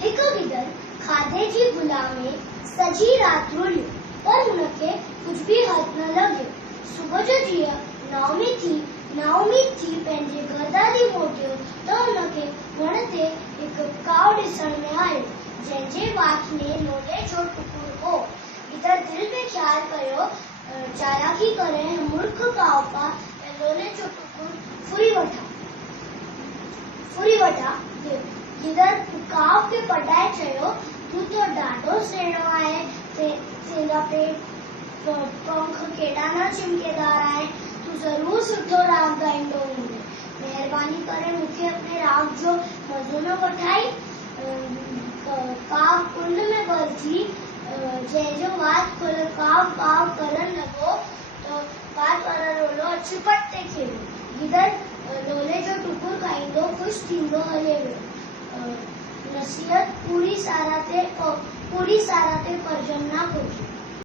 हिक गिदड़ खाधे जी गुलामे सजी रात रुलियो, पर उनखे कुछ भी हथ न लॻियो। सुबुह जो जीअं नाउमीद थी पंहिंजे घरदारी मोटियो त उनखे वण ते हिकु काव ॾिसण में आयो, जंहिंजे वात में लोले जो टुकुर हो। गिदड़ दिल में ख़्याल कयो, चालाकी करे मूर्ख काव पा लोले जो टुकुर फुरी वठा। गिदड़ काव खे पढ़ाए चयो, तूं तो ॾाढो सुहिणो आहे, तेरा पेट पंख केॾा न चिमकेदार आहिनि, तूं ज़रूर सुठो राग ॻाईंदो हूंदे। महिरबानी करे मूंखे अपने राग जो मज़ो न वठाई। काव कुंड में भरिजी जंहिंजो वात खुल काव काव करण लॻो त वात वारा लोलो अछपट ते खेॾो। गिदड़ लोले जो टुकुर खाईंदो ख़ुशि थींदो हले वियो। नसीहत पूरी सारा ते परजम न खोजी।